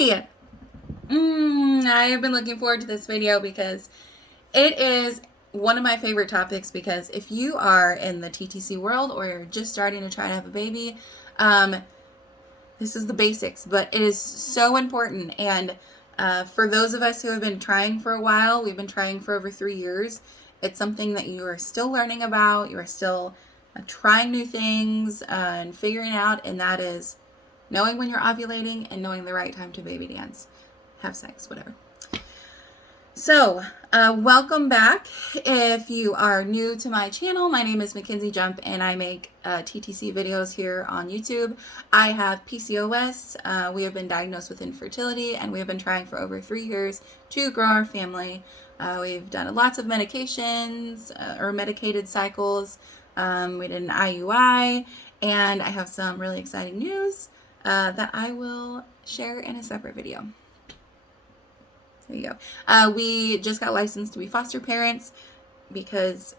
Hi! I have been looking forward to this video because it is one of my favorite topics, because if you are in the TTC world or you're just starting to try to have a baby, this is the basics, but it is so important. And for those of us who have been trying for a while, we've been trying for over 3 years, it's something that you are still learning about, you are still trying new things and figuring out, and that is knowing when you're ovulating and knowing the right time to baby dance, have sex, whatever. So, welcome back. If you are new to my channel, my name is Mackenzie Jump and I make TTC videos here on YouTube. I have PCOS. We have been diagnosed with infertility and we have been trying for over 3 years to grow our family. We've done lots of medications or medicated cycles. We did an IUI, and I have some really exciting news that I will share in a separate video. There you go. We just got licensed to be foster parents because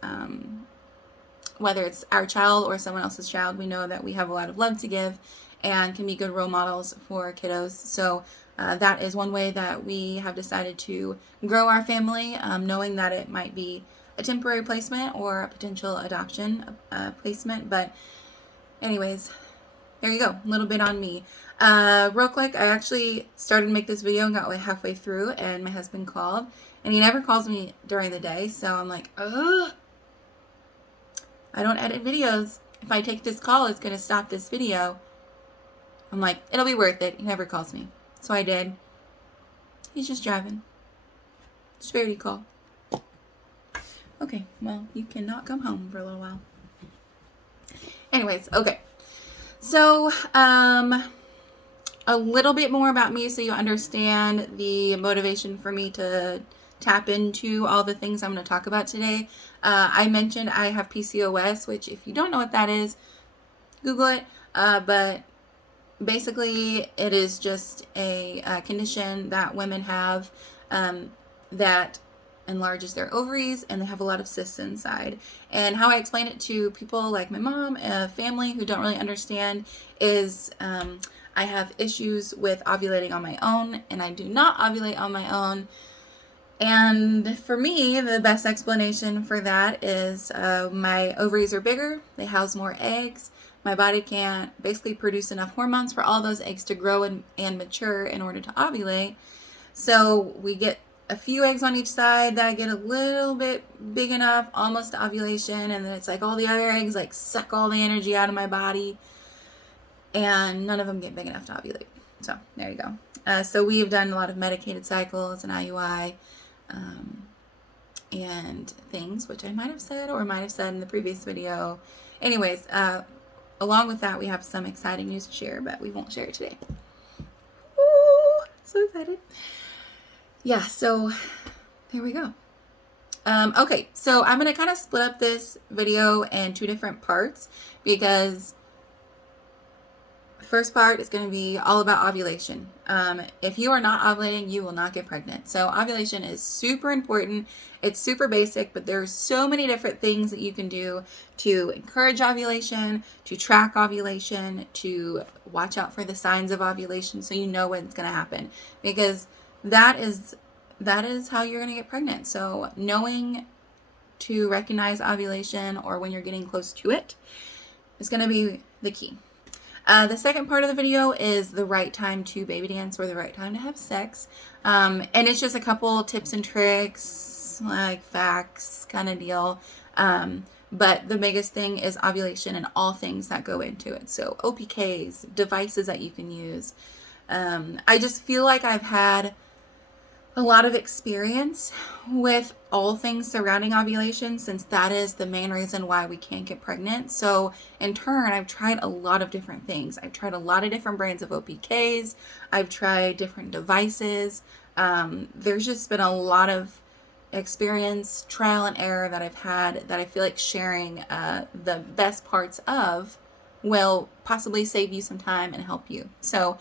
whether it's our child or someone else's child, we know that we have a lot of love to give and can be good role models for kiddos. So that is one way that we have decided to grow our family, knowing that it might be a temporary placement or a potential adoption placement. But anyways, there you go, a little bit on me. Real quick, I actually started to make this video and got like halfway through, and my husband called, and he never calls me during the day, so I'm like, ugh, I don't edit videos. If I take this call, it's going to stop this video. I'm like, it'll be worth it. He never calls me. So I did. He's just driving. Spare call. Okay, well, you cannot come home for a little while. Anyways, okay. So, a little bit more about me so you understand the motivation for me to tap into all the things I'm going to talk about today. I mentioned I have PCOS, which if you don't know what that is, Google it. But basically it is just a condition that women have that enlarges their ovaries, and they have a lot of cysts inside. And how I explain it to people like my mom and family who don't really understand is I have issues with ovulating on my own, and I do not ovulate on my own. And for me, the best explanation for that is my ovaries are bigger, they house more eggs. My body can't basically produce enough hormones for all those eggs to grow and mature in order to ovulate. So we get a few eggs on each side that get a little bit big enough, almost to ovulation, and then it's like all the other eggs like suck all the energy out of my body, and none of them get big enough to ovulate. So there you go. So we've done a lot of medicated cycles and IUI and things, which I might have said or might have said in the previous video. Anyways, along with that, we have some exciting news to share, but we won't share it today. Ooh, so excited. Yeah, so there we go. Okay, so I'm going to kind of split up this video in 2 different parts, because the first part is going to be all about ovulation. If you are not ovulating, you will not get pregnant. So ovulation is super important. It's super basic, but there's so many different things that you can do to encourage ovulation, to track ovulation, to watch out for the signs of ovulation so you know when it's going to happen, because that is how you're going to get pregnant. So knowing to recognize ovulation or when you're getting close to it is going to be the key. The second part of the video is the right time to baby dance or the right time to have sex. And it's just a couple tips and tricks, like facts kind of deal. But the biggest thing is ovulation and all things that go into it. So OPKs, devices that you can use. I just feel like I've had a lot of experience with all things surrounding ovulation, since that is the main reason why we can't get pregnant. So in turn, I've tried a lot of different things. I've tried a lot of different brands of OPKs. I've tried different devices. There's just been a lot of experience, trial and error that I've had that I feel like sharing the best parts of will possibly save you some time and help you. So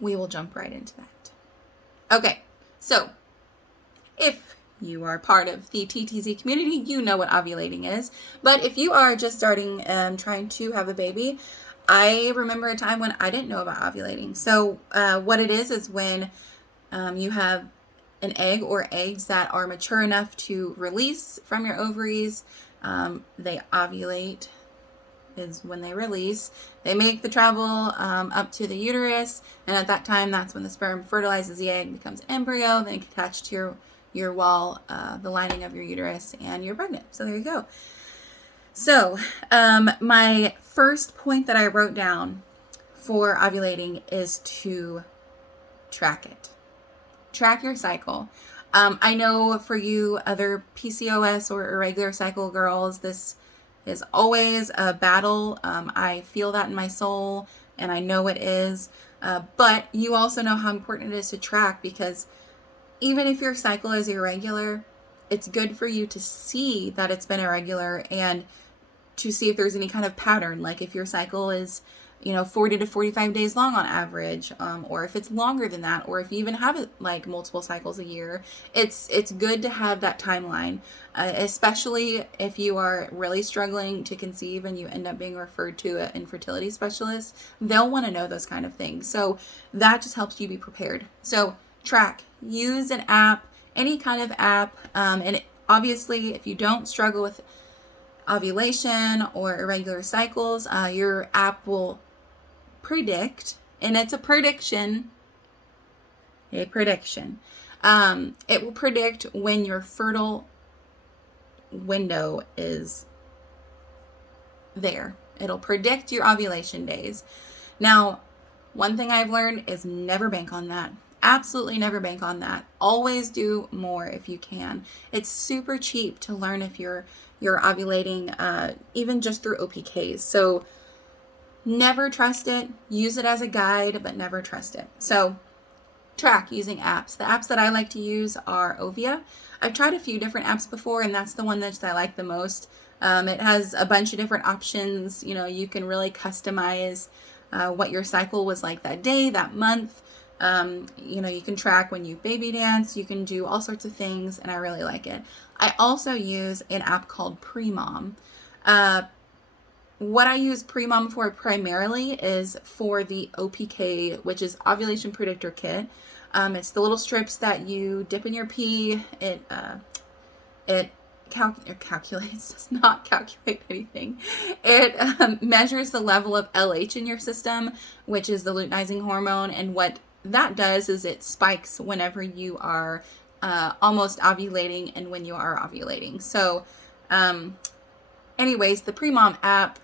we will jump right into that. Okay, so if you are part of the TTC community, you know what ovulating is. But if you are just starting trying to have a baby, I remember a time when I didn't know about ovulating. So what it is when you have an egg or eggs that are mature enough to release from your ovaries. They ovulate is when they release. They make the travel up to the uterus, and at that time, that's when the sperm fertilizes the egg, becomes an embryo, then attached to your wall, the lining of your uterus, and you're pregnant. So there you go. So my first point that I wrote down for ovulating is to track it. Track your cycle. I know for you other PCOS or irregular cycle girls, this is always a battle. I feel that in my soul, and I know it is. But you also know how important it is to track, because even if your cycle is irregular, it's good for you to see that it's been irregular and to see if there's any kind of pattern. Like if your cycle is 40 to 45 days long on average, or if it's longer than that, or if you even have it like multiple cycles a year, it's good to have that timeline, especially if you are really struggling to conceive and you end up being referred to an infertility specialist. They'll want to know those kind of things. So that just helps you be prepared. So track, use an app, any kind of app, and obviously if you don't struggle with ovulation or irregular cycles, your app will predict, and it's a prediction. It will predict when your fertile window is there. It'll predict your ovulation days. Now, one thing I've learned is never bank on that. Absolutely never bank on that. Always do more if you can. It's super cheap to learn if you're ovulating, even just through OPKs. So never trust it. Use it as a guide, but never trust it. So track using apps. The apps that I like to use are Ovia. I've tried a few different apps before, and that's the one that I like the most. It has a bunch of different options. You can really customize what your cycle was like that day, that month. You can track when you baby dance. You can do all sorts of things, and I really like it. I also use an app called Pre-Mom. What I use Pre-Mom for primarily is for the OPK, which is Ovulation Predictor Kit. It's the little strips that you dip in your pee. It calculates, does not calculate anything. It measures the level of LH in your system, which is the luteinizing hormone, and what that does is it spikes whenever you are almost ovulating and when you are ovulating. So anyways, the Pre-Mom app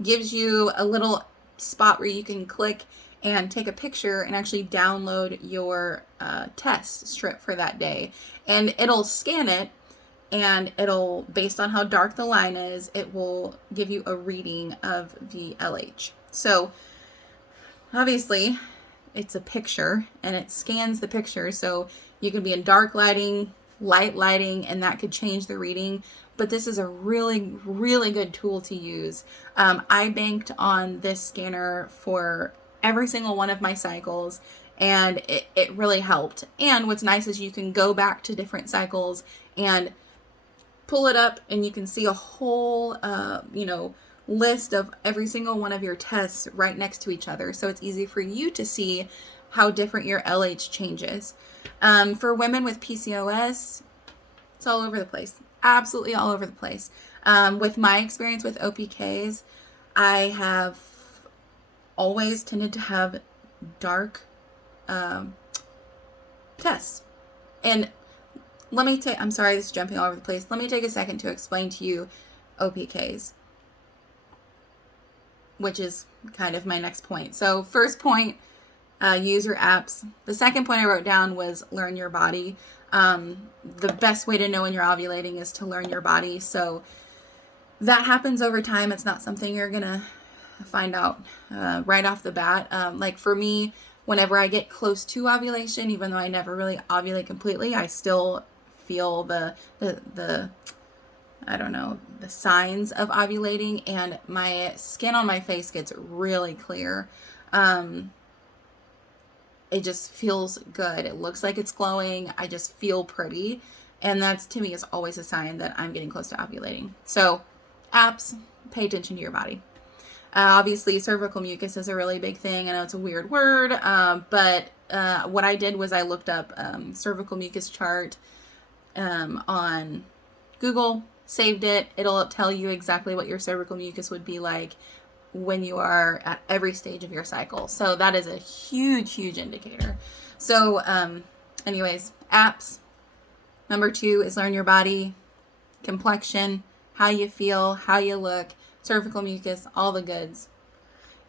gives you a little spot where you can click and take a picture and actually download your test strip for that day. And it'll scan it, and it'll, based on how dark the line is, it will give you a reading of the LH. So obviously it's a picture, and it scans the picture, so you can be in dark lighting, light lighting, and that could change the reading. But this is a really, really good tool to use. I banked on this scanner for every single one of my cycles, and it really helped. And what's nice is you can go back to different cycles and pull it up, and you can see a whole, list of every single one of your tests right next to each other. So it's easy for you to see how different your LH changes. For women with PCOS, it's all over the place. Absolutely all over the place. With my experience with OPKs, I have always tended to have dark tests. And I'm sorry, this is jumping all over the place. Let me take a second to explain to you OPKs, which is kind of my next point. So first point, use your apps. The second point I wrote down was learn your body. The best way to know when you're ovulating is to learn your body. So that happens over time. It's not something you're going to find out right off the bat. Like for me, whenever I get close to ovulation, even though I never really ovulate completely, I still feel the signs of ovulating, and my skin on my face gets really clear. It just feels good. It looks like it's glowing. I just feel pretty. And that's, to me, is always a sign that I'm getting close to ovulating. So apps, pay attention to your body. Obviously, cervical mucus is a really big thing. I know it's a weird word, but what I did was I looked up cervical mucus chart on Google, saved it. It'll tell you exactly what your cervical mucus would be like when you are at every stage of your cycle. So that is a huge, huge indicator. So anyways, apps. Number 2 is learn your body, complexion, how you feel, how you look, cervical mucus, all the goods.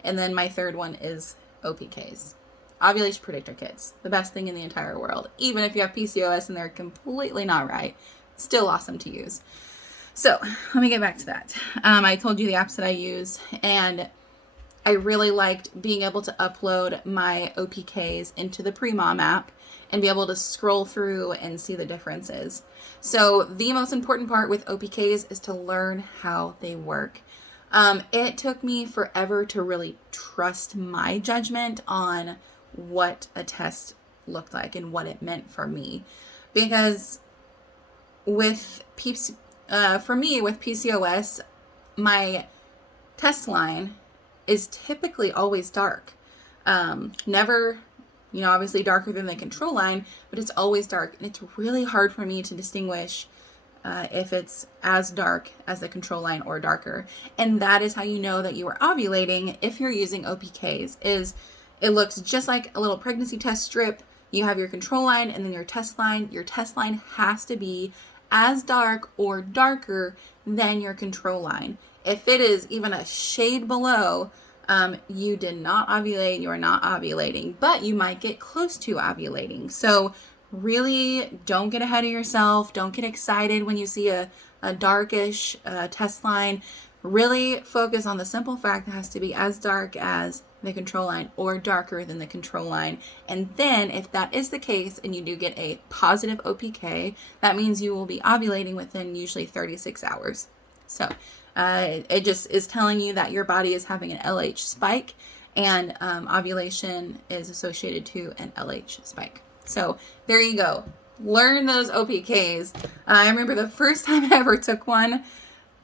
And then my third one is OPKs. Ovulation predictor kits. The best thing in the entire world. Even if you have PCOS and they're completely not right, still awesome to use. So let me get back to that. I told you the apps that I use, and I really liked being able to upload my OPKs into the Pre-Mom app and be able to scroll through and see the differences. So the most important part with OPKs is to learn how they work. It took me forever to really trust my judgment on what a test looked like and what it meant for me. Because for me, with PCOS, my test line is typically always dark. Never, obviously darker than the control line, but it's always dark. And it's really hard for me to distinguish if it's as dark as the control line or darker. And that is how you know that you are ovulating if you're using OPKs, is it looks just like a little pregnancy test strip. You have your control line and then your test line. Your test line has to be as dark or darker than your control line. If it is even a shade below, you did not ovulate, you are not ovulating, but you might get close to ovulating. So really don't get ahead of yourself. Don't get excited when you see a darkish test line. Really focus on the simple fact that it has to be as dark as the control line or darker than the control line. And then if that is the case and you do get a positive OPK, that means you will be ovulating within usually 36 hours. So it just is telling you that your body is having an LH spike, and ovulation is associated to an LH spike. So there you go. Learn those OPKs. I remember the first time I ever took one,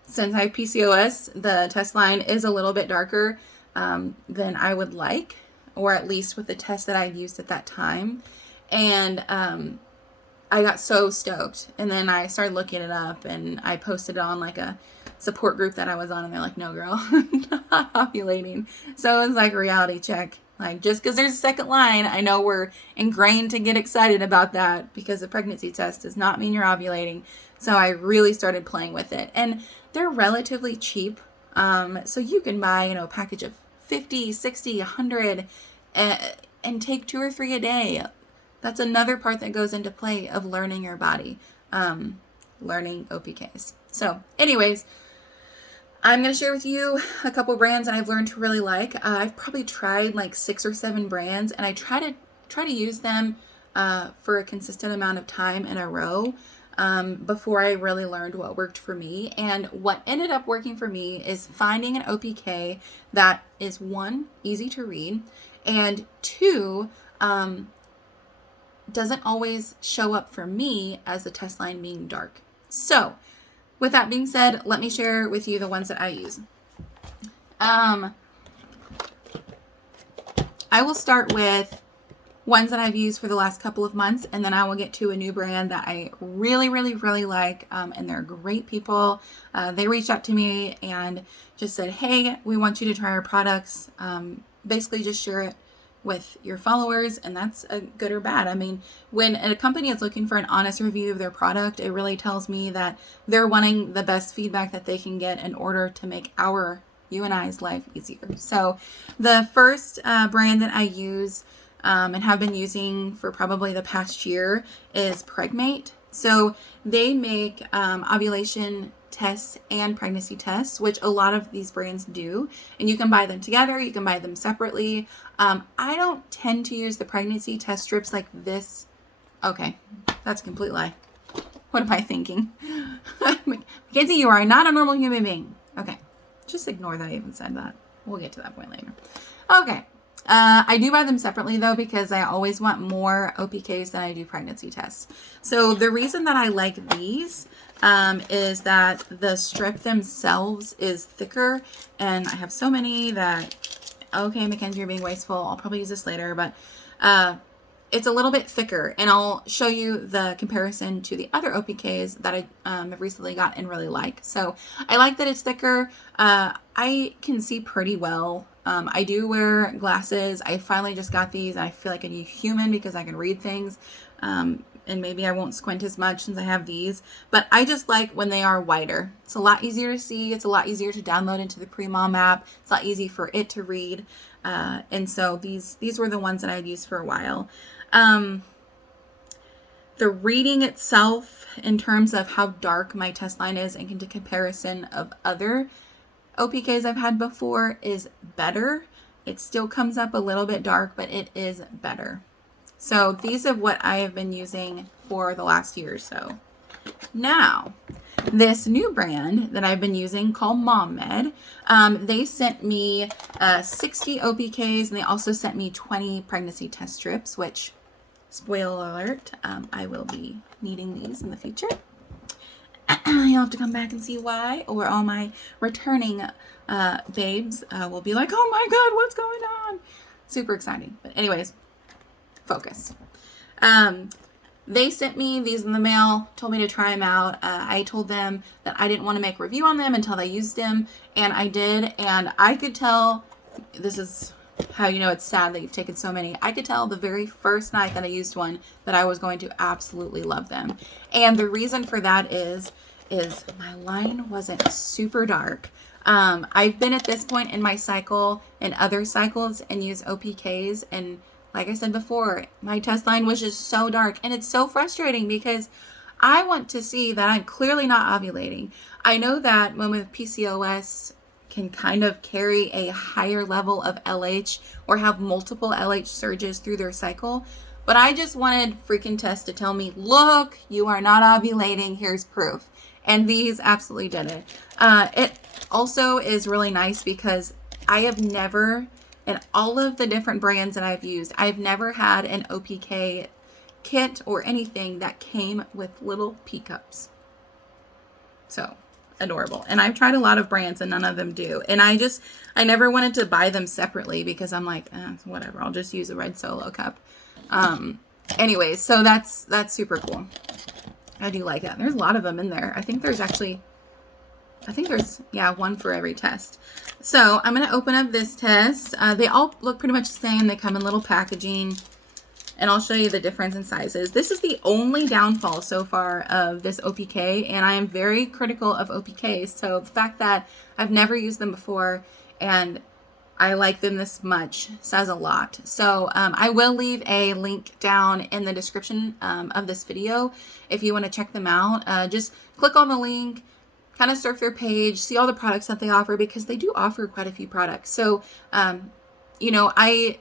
since I have PCOS, the test line is a little bit darker than I would like, or at least with the test that I used at that time. And I got so stoked. And then I started looking it up, and I posted it on like a support group that I was on, and they're like, no girl, not ovulating. So it was like a reality check. Like, just because there's a second line, I know we're ingrained to get excited about that because a pregnancy test does not mean you're ovulating. So I really started playing with it, and they're relatively cheap. So you can buy, a package of 50, 60, 100 and take 2 or 3 a day. That's another part that goes into play of learning your body, learning OPKs. So anyways, I'm going to share with you a couple brands that I've learned to really like. I've probably tried like 6 or 7 brands, and I try to use them for a consistent amount of time in a row before I really learned what worked for me. And what ended up working for me is finding an OPK that is, 1, easy to read, and 2, doesn't always show up for me as the test line being dark. So with that being said, let me share with you the ones that I use. I will start with ones that I've used for the last couple of months, and then I will get to a new brand that I really, really, really like, and they're great people. They reached out to me and just said, hey, we want you to try our products. Basically just share it with your followers, and that's a good or bad. I mean, when a company is looking for an honest review of their product, it really tells me that they're wanting the best feedback that they can get in order to make you and I's life easier. So the first brand that I use and have been using for probably the past year is Pregmate. So they make ovulation tests and pregnancy tests, which a lot of these brands do, and you can buy them together, you can buy them separately. I don't tend to use the pregnancy test strips like this. Okay, that's a complete lie. What am I thinking? Mackenzie, you are not a normal human being. Okay, just ignore that I even said that. We'll get to that point later. Okay, I do buy them separately though, because I always want more OPKs than I do pregnancy tests. So the reason that I like these is that the strip themselves is thicker, and I have so many that, okay, Mackenzie, you're being wasteful. I'll probably use this later, but it's a little bit thicker, and I'll show you the comparison to the other OPKs that I have recently got and really like. So I like that it's thicker. I can see pretty well. I do wear glasses. I finally just got these, and I feel like a new human because I can read things. And maybe I won't squint as much since I have these, but I just like when they are wider. It's a lot easier to see. It's a lot easier to download into the Pre-Mom app. It's a lot easier for it to read. And so these were the ones that I'd used for a while. The reading itself, in terms of how dark my test line is in comparison of other OPKs I've had before, is better. It still comes up a little bit dark, but it is better. So these are what I have been using for the last year or so. Now, this new brand that I've been using called MomMed, they sent me 60 OPKs, and they also sent me 20 pregnancy test strips, which, spoiler alert, I will be needing these in the future. You'll have to come back and see why, or all my returning babes will be like, oh my God, what's going on? Super exciting. But anyways, focus. They sent me these in the mail, told me to try them out. I told them that I didn't want to make a review on them until they used them, and I did, and I could tell, this is how you know it's sad that you've taken so many. I could tell the very first night that I used one that I was going to absolutely love them. And the reason for that is my line wasn't super dark. I've been at this point in my cycle and other cycles and use OPKs, and like I said before, my test line was just so dark, and it's so frustrating because I want to see that I'm clearly not ovulating. I know that women with PCOS can kind of carry a higher level of LH or have multiple LH surges through their cycle, but I just wanted freaking tests to tell me, look, you are not ovulating, here's proof. And these absolutely did it. It also is really nice because I have never, in all of the different brands that I've used, I've never had an OPK kit or anything that came with little pee cups. So adorable. And I've tried a lot of brands and none of them do. And I never wanted to buy them separately because I'm like, whatever, I'll just use a red Solo cup. Anyways, so that's super cool. I do like it. There's a lot of them in there. I think there's one for every test. So I'm going to open up this test. They all look pretty much the same. They come in little packaging, and I'll show you the difference in sizes. This is the only downfall so far of this OPK, and I am very critical of OPKs. So the fact that I've never used them before and I like them this much says a lot. So I will leave a link down in the description of this video if you want to check them out. Just click on the link, kind of surf their page, see all the products that they offer, because they do offer quite a few products. So, you know, I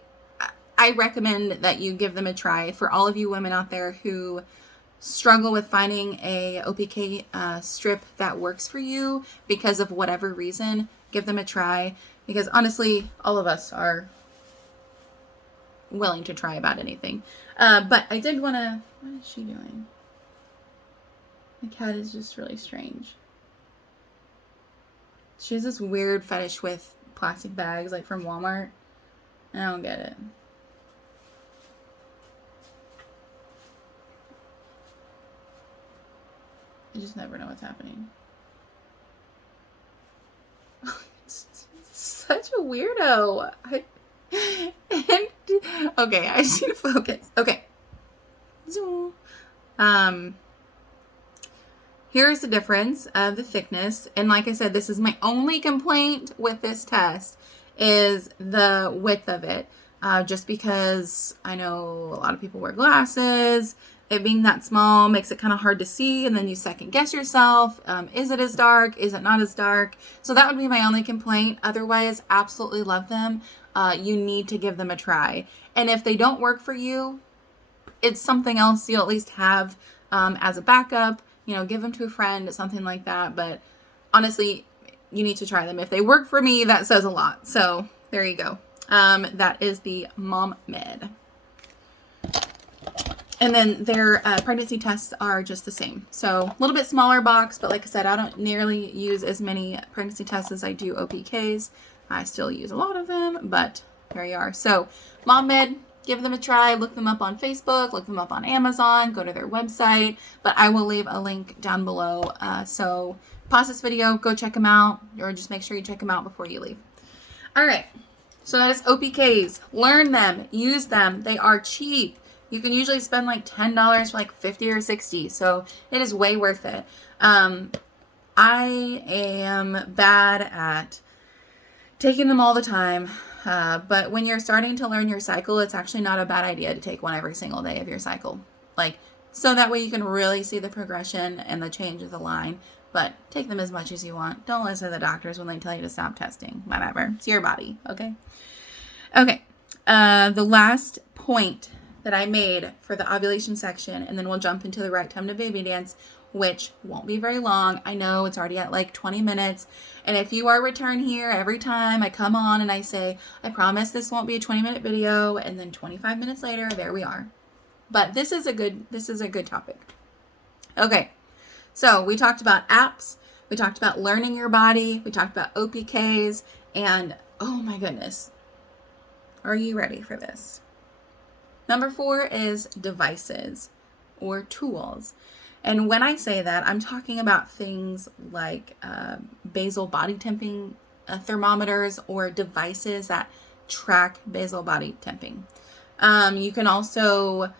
recommend that you give them a try. For all of you women out there who struggle with finding a OPK strip that works for you because of whatever reason, give them a try. Because honestly, all of us are willing to try about anything. But I did want to... What is she doing? The cat is just really strange. She has this weird fetish with plastic bags, like from Walmart. I don't get it. I just never know what's happening. Such a weirdo. Okay, I just need to focus. Okay. Zoom. Here's the difference of the thickness. And like I said, this is my only complaint with this test is the width of it. Just because I know a lot of people wear glasses. It being that small makes it kind of hard to see, and then you second guess yourself. Is it as dark? Is it not as dark? So that would be my only complaint. Otherwise, absolutely love them. You need to give them a try. And if they don't work for you, it's something else you'll at least have as a backup. You know, give them to a friend, something like that. But honestly, you need to try them. If they work for me, that says a lot. So there you go. That is the Mom Med. And then their pregnancy tests are just the same. So a little bit smaller box, but like I said, I don't nearly use as many pregnancy tests as I do OPKs. I still use a lot of them, but there you are. So Mom Med, give them a try. Look them up on Facebook, look them up on Amazon, go to their website. But I will leave a link down below. So pause this video, go check them out, or just make sure you check them out before you leave. All right. So that is OPKs. Learn them, use them. They are cheap. You can usually spend like $10 for like 50 or 60. So it is way worth it. I am bad at taking them all the time. But when you're starting to learn your cycle, it's actually not a bad idea to take one every single day of your cycle. Like, so that way you can really see the progression and the change of the line. But take them as much as you want. Don't listen to the doctors when they tell you to stop testing. Whatever. It's your body. Okay? Okay. The last point that I made for the ovulation section, and then we'll jump into the right time to baby dance, which won't be very long. I know it's already at like 20 minutes. And if you are return here every time I come on and I say, I promise this won't be a 20-minute video, and then 25 minutes later, there we are. But this is a good topic. Okay. So we talked about apps. We talked about learning your body. We talked about OPKs, and oh my goodness. Are you ready for this? Number 4 is devices or tools. And when I say that, I'm talking about things like basal body temping thermometers or devices that track basal body temping. You can also,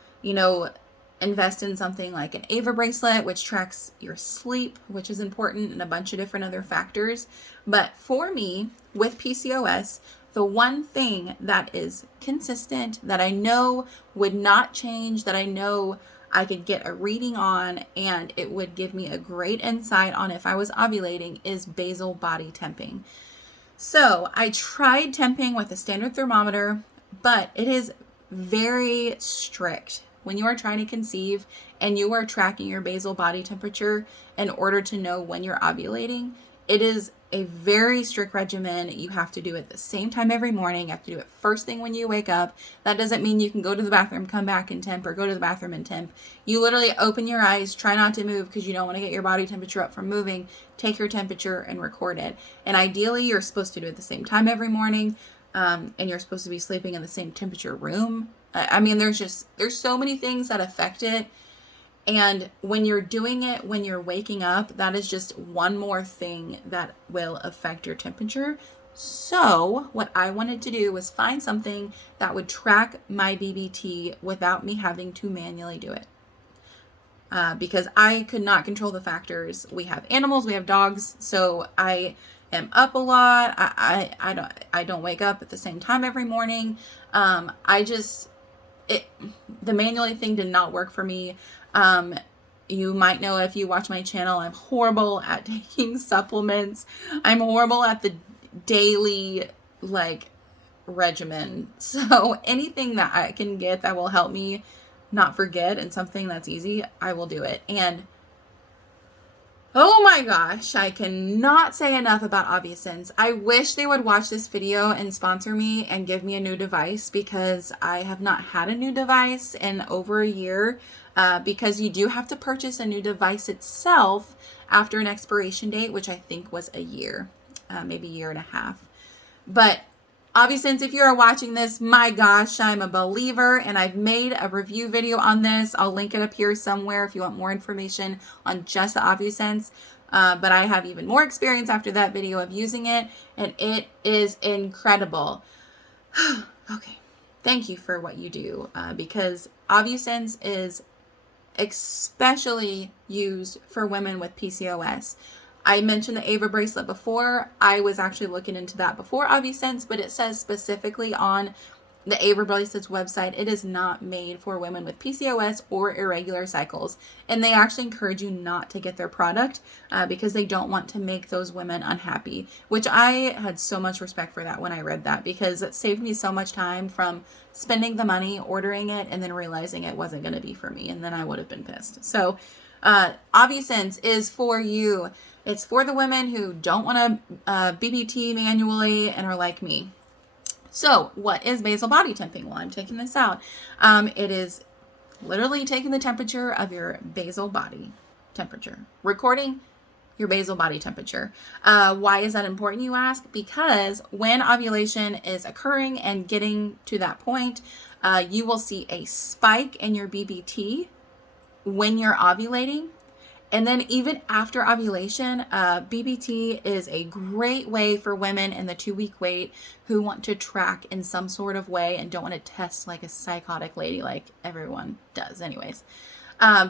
invest in something like an Ava bracelet, which tracks your sleep, which is important, and a bunch of different other factors. But for me, with PCOS, the one thing that is consistent, that I know would not change, that I know I could get a reading on, and it would give me a great insight on if I was ovulating, is basal body temping. So I tried temping with a standard thermometer, but it is very strict. When you are trying to conceive and you are tracking your basal body temperature in order to know when you're ovulating, it is a very strict regimen. You have to do it the same time every morning. You have to do it first thing when you wake up. That doesn't mean you can go to the bathroom, come back and temp, or go to the bathroom and temp. You literally open your eyes, try not to move because you don't want to get your body temperature up from moving, take your temperature and record it. And ideally, you're supposed to do it the same time every morning, and you're supposed to be sleeping in the same temperature room. I mean, there's so many things that affect it. And when you're doing it, when you're waking up, that is just one more thing that will affect your temperature. So what I wanted to do was find something that would track my BBT without me having to manually do it. Because I could not control the factors. We have animals, we have dogs, so I am up a lot. I don't wake up at the same time every morning. The manually thing did not work for me. You might know if you watch my channel, I'm horrible at taking supplements. I'm horrible at the daily regimen. So anything that I can get that will help me not forget and something that's easy, I will do it. And oh my gosh, I cannot say enough about OvuSense. I wish they would watch this video and sponsor me and give me a new device, because I have not had a new device in over a year, because you do have to purchase a new device itself after an expiration date, which I think was a year, maybe a year and a half. But OvuSense, if you are watching this, my gosh, I'm a believer, and I've made a review video on this. I'll link it up here somewhere if you want more information on just the OvuSense. But I have even more experience after that video of using it, and it is incredible. Okay, thank you for what you do, because OvuSense is especially used for women with PCOS. I mentioned the Ava bracelet before. I was actually looking into that before OvuSense, but it says specifically on the Ava bracelet's website, it is not made for women with PCOS or irregular cycles. And they actually encourage you not to get their product because they don't want to make those women unhappy, which I had so much respect for that when I read that, because it saved me so much time from spending the money, ordering it, and then realizing it wasn't going to be for me. And then I would have been pissed. So OvuSense is for you. It's for the women who don't want to BBT manually and are like me. So what is basal body temping? Well, I'm taking this out. It is literally taking the temperature of your basal body temperature, recording your basal body temperature. Why is that important, you ask? Because when ovulation is occurring and getting to that point, you will see a spike in your BBT when you're ovulating. And then even after ovulation, BBT is a great way for women in the 2-week wait who want to track in some sort of way and don't want to test like a psychotic lady like everyone does anyways.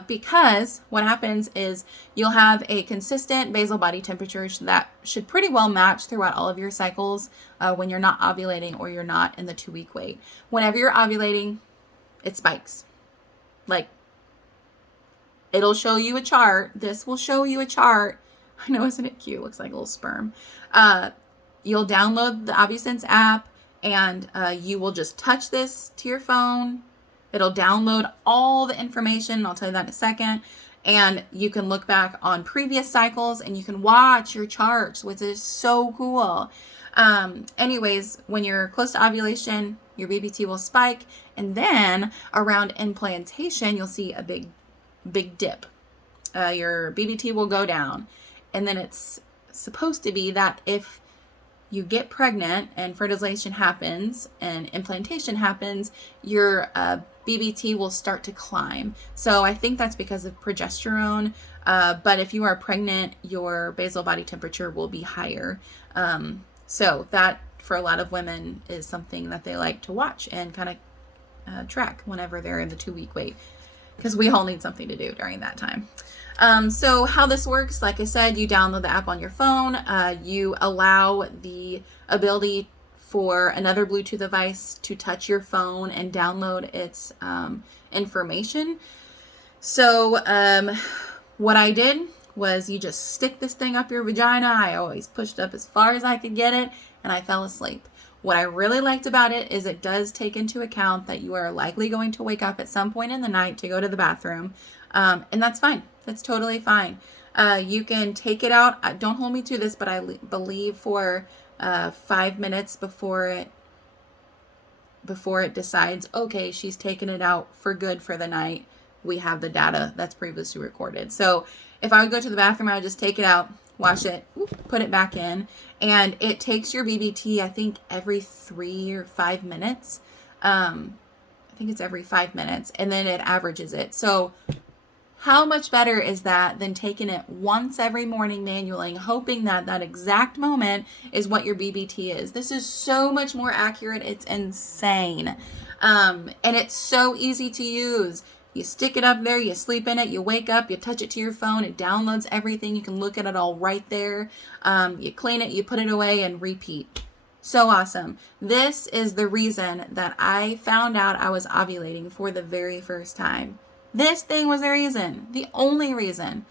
Because what happens is you'll have a consistent basal body temperature that should pretty well match throughout all of your cycles when you're not ovulating or you're not in the 2-week wait. Whenever you're ovulating, it spikes. Like, it'll show you a chart. This will show you a chart. I know, isn't it cute? Looks like a little sperm. You'll download the OvuSense app and you will just touch this to your phone. It'll download all the information. I'll tell you that in a second. And you can look back on previous cycles and you can watch your charts, which is so cool. Anyways, when you're close to ovulation, your BBT will spike. And then around implantation, you'll see a big dip. Your BBT will go down. And then it's supposed to be that if you get pregnant and fertilization happens and implantation happens, your BBT will start to climb. So I think that's because of progesterone. But if you are pregnant, your basal body temperature will be higher. So that, for a lot of women, is something that they like to watch and kind of track whenever they're in the 2-week wait, because we all need something to do during that time. So how this works, like I said, you download the app on your phone. You allow the ability for another Bluetooth device to touch your phone and download its information. So what I did was you just stick this thing up your vagina. I always pushed up as far as I could get it, and I fell asleep. What I really liked about it is it does take into account that you are likely going to wake up at some point in the night to go to the bathroom. And that's fine. That's totally fine. You can take it out. Don't hold me to this, but I believe for 5 minutes before it decides, okay, she's taking it out for good for the night, we have the data that's previously recorded. So if I would go to the bathroom, I would just take it out, wash it, put it back in, and it takes your BBT, I think, every 3 or 5 minutes. I think it's every 5 minutes, and then it averages it. So how much better is that than taking it once every morning manually and hoping that that exact moment is what your BBT is? This is so much more accurate. It's insane. And it's so easy to use. You stick it up there, you sleep in it, you wake up, you touch it to your phone, it downloads everything. You can look at it all right there. You clean it, you put it away, and repeat. So awesome. This is the reason that I found out I was ovulating for the very first time. This thing was the reason, the only reason.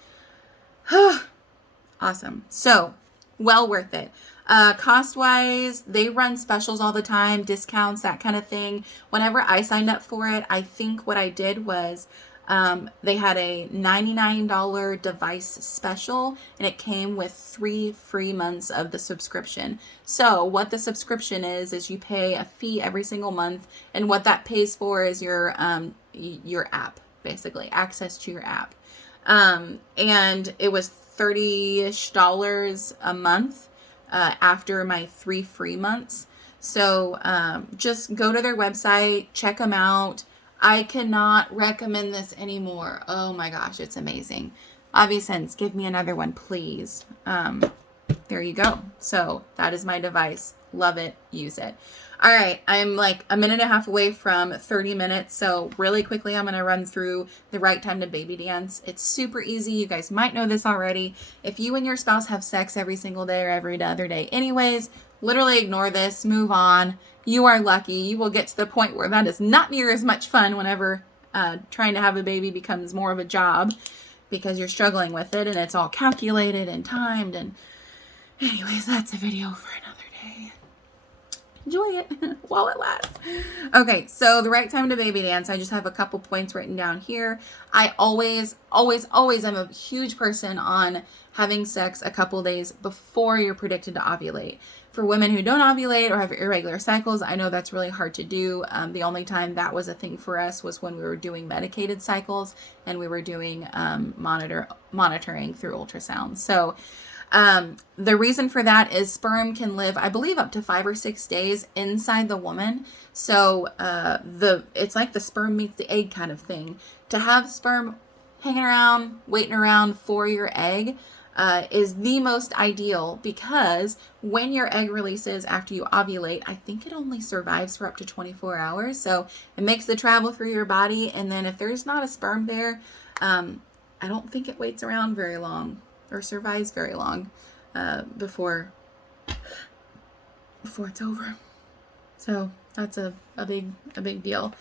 Awesome. So, well worth it. Cost-wise, they run specials all the time, discounts, that kind of thing. Whenever I signed up for it, I think what I did was they had a $99 device special, and it came with 3 free months of the subscription. So what the subscription is you pay a fee every single month, and what that pays for is your app, basically, access to your app. And it was $30-ish a month after my 3 free months. So just go to their website, check them out. I cannot recommend this anymore. Oh my gosh, it's amazing. OvuSense, give me another one, please. There you go. So that is my device. Love it. Use it. All right, I'm like a minute and a half away from 30 minutes, so really quickly I'm going to run through the right time to baby dance. It's super easy. You guys might know this already. If you and your spouse have sex every single day or every other day anyways, literally ignore this, move on. You are lucky. You will get to the point where that is not near as much fun whenever trying to have a baby becomes more of a job because you're struggling with it and it's all calculated and timed. And anyways, that's a video for another day. Enjoy it while it lasts. Okay, so the right time to baby dance. I just have a couple points written down here. I always am a huge person on having sex a couple days before you're predicted to ovulate. For women who don't ovulate or have irregular cycles, I know that's really hard to do. The only time that was a thing for us was when we were doing medicated cycles and we were doing monitoring through ultrasound. So the reason for that is sperm can live, I believe, up to 5 or 6 days inside the woman. So it's like the sperm meets the egg kind of thing. To have sperm hanging around, waiting around for your egg is the most ideal, because when your egg releases after you ovulate, I think it only survives for up to 24 hours. So it makes the travel through your body. And then if there's not a sperm there, I don't think it waits around very long or survives very long before it's over. So that's a big deal.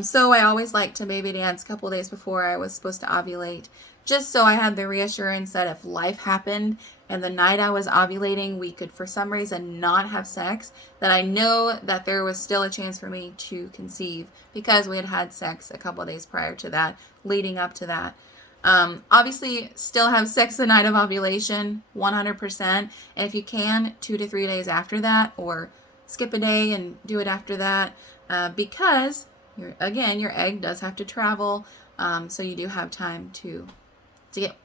So I always like to baby dance a couple days before I was supposed to ovulate, just so I had the reassurance that if life happened and the night I was ovulating we could for some reason not have sex, that I know that there was still a chance for me to conceive, because we had had sex a couple days prior to that, leading up to that. Obviously still have sex the night of ovulation, 100%. And if you can, 2 to 3 days after that, or skip a day and do it after that, because your egg does have to travel. So you do have time to get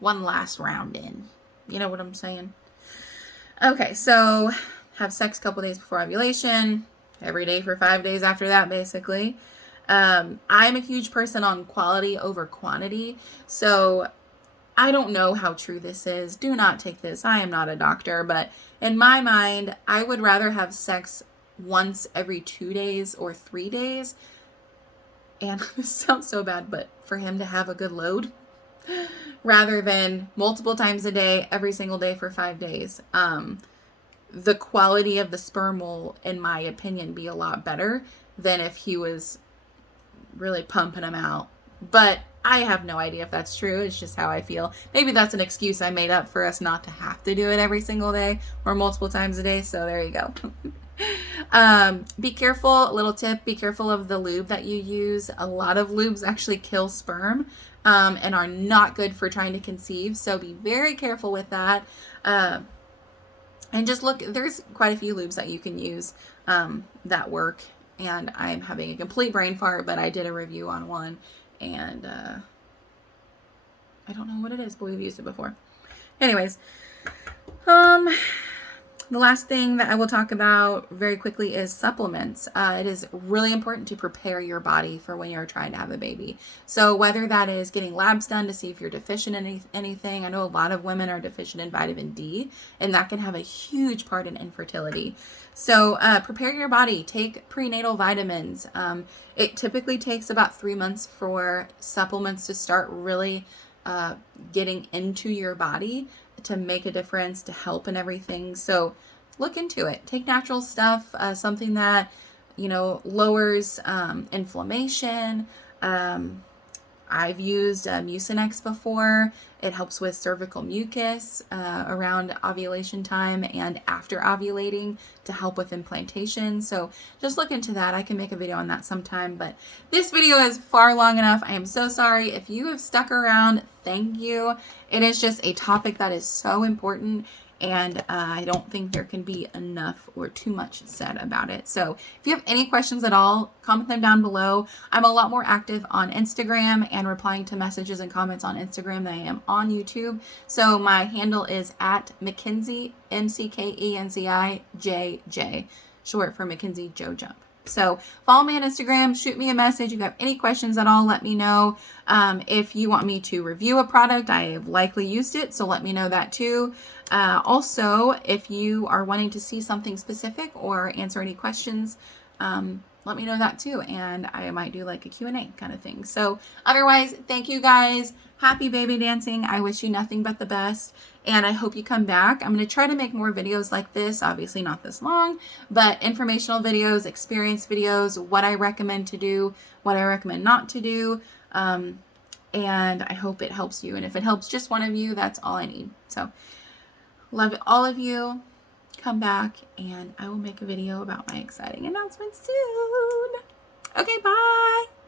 one last round in. You know what I'm saying? Okay, so have sex a couple days before ovulation, every day for 5 days after that, basically. I'm a huge person on quality over quantity, so I don't know how true this is. Do not take this. I am not a doctor, but in my mind, I would rather have sex once every 2 days or 3 days. And this sounds so bad, but for him to have a good load, rather than multiple times a day, every single day for 5 days. The quality of the sperm will, in my opinion, be a lot better than if he was really pumping them out. But I have no idea if that's true. It's just how I feel. Maybe that's an excuse I made up for us not to have to do it every single day or multiple times a day. So there you go. Be careful, a little tip, be careful of the lube that you use. A lot of lubes actually kill sperm and are not good for trying to conceive. So be very careful with that. And just look, there's quite a few lubes that you can use that work. And I'm having a complete brain fart, but I did a review on one, and I don't know what it is, but we've used it before. Anyways, the last thing that I will talk about very quickly is supplements. It is really important to prepare your body for when you're trying to have a baby. So whether that is getting labs done to see if you're deficient in anything, I know a lot of women are deficient in vitamin D, and that can have a huge part in infertility. So prepare your body. Take prenatal vitamins. It typically takes about 3 months for supplements to start really getting into your body to make a difference, to help and everything. So look into it. Take natural stuff, something that, lowers inflammation. I've used Mucinex before. It helps with cervical mucus around ovulation time and after ovulating to help with implantation. So just look into that. I can make a video on that sometime, but this video is far long enough. I am so sorry. If you have stuck around, thank you. It is just a topic that is so important, and I don't think there can be enough or too much said about it. So if you have any questions at all, comment them down below. I'm a lot more active on Instagram and replying to messages and comments on Instagram than I am on YouTube. So my handle is at Mackenzie, McKenziJJ, short for Mackenzie Joe Jump. So follow me on Instagram, shoot me a message. If you have any questions at all, let me know. If you want me to review a product, I have likely used it, so let me know that too. Also, if you are wanting to see something specific or answer any questions, let me know that too, and I might do like a Q&A kind of thing. So otherwise, thank you guys. Happy baby dancing. I wish you nothing but the best, and I hope you come back. I'm going to try to make more videos like this, obviously not this long, but informational videos, experience videos, what I recommend to do, what I recommend not to do, and I hope it helps you. And if it helps just one of you, that's all I need. So love all of you. Come back and I will make a video about my exciting announcement soon. Okay, bye.